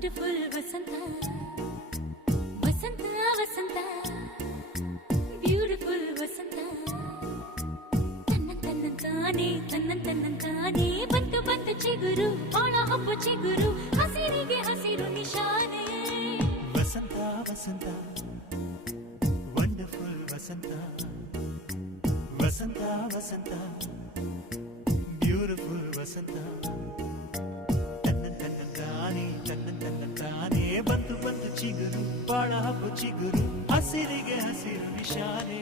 wonderful ವಸಂತ ವಸಂತ ವಸಂತ beautiful ವಸಂತ ತನ್ನಂತಾನೆ ಬಂತು ಬಂತು ಚಿಗುರು ಒಳ ಹಬ್ಬ ಚಿಗುರು ಹಸಿರಿಗೆ ಹಸಿರು ನಿಶಾನೆ ವಸಂತ ವಸಂತ ವಂಡರ್ಫುಲ್ ವಸಂತ ವಸಂತ ವಸಂತ ಬ್ಯೂಟಿಫುಲ್ ವಸಂತ ತನ್ನಂತಾನೆ ಬಂತು ಬಂತು ಚಿಗುರು ಬಾಳ ಹಬ್ಬ ಚಿಗುರು ಹಸಿರಿಗೆ ಹಸಿರು ನಿಶಾನೆ